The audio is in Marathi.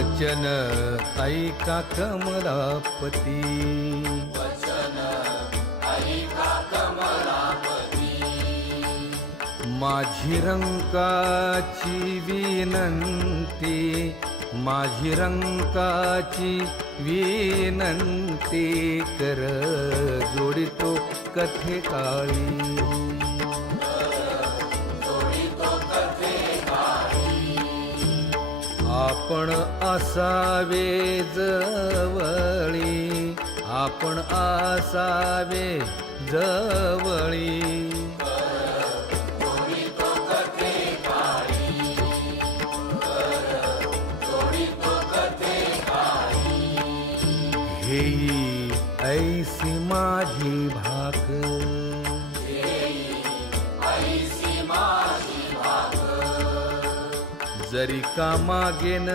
वचन ऐका कमलापती, वचन ऐका कमलापती. माझी रंकाची विनंती, माझी रंकाची विनंती कर जोडितो कथे काळी, जोडितो कथे काळी. आपण असावे जवळी, आपण असावे जवळी. जोडितो कथे काळी. जोडितो कथे काळी. हेई ऐसी माझी भाक, ऐसी माझी भाक. जरी का मागेन